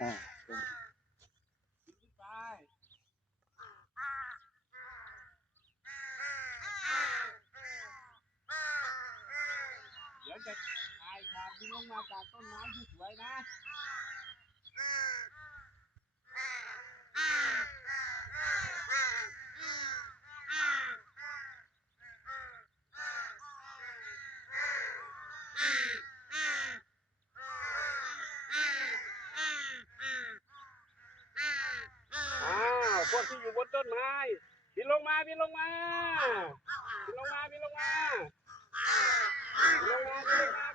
อ่าเดี๋ยวจะถ่ายฉากบินลงมาจากต้นไม้ที่สวยนะพวกที่อยู่บนต้นไม้บินลงมาบินลงมาบินลงมาบินลงมาบินลงมาบินลงมา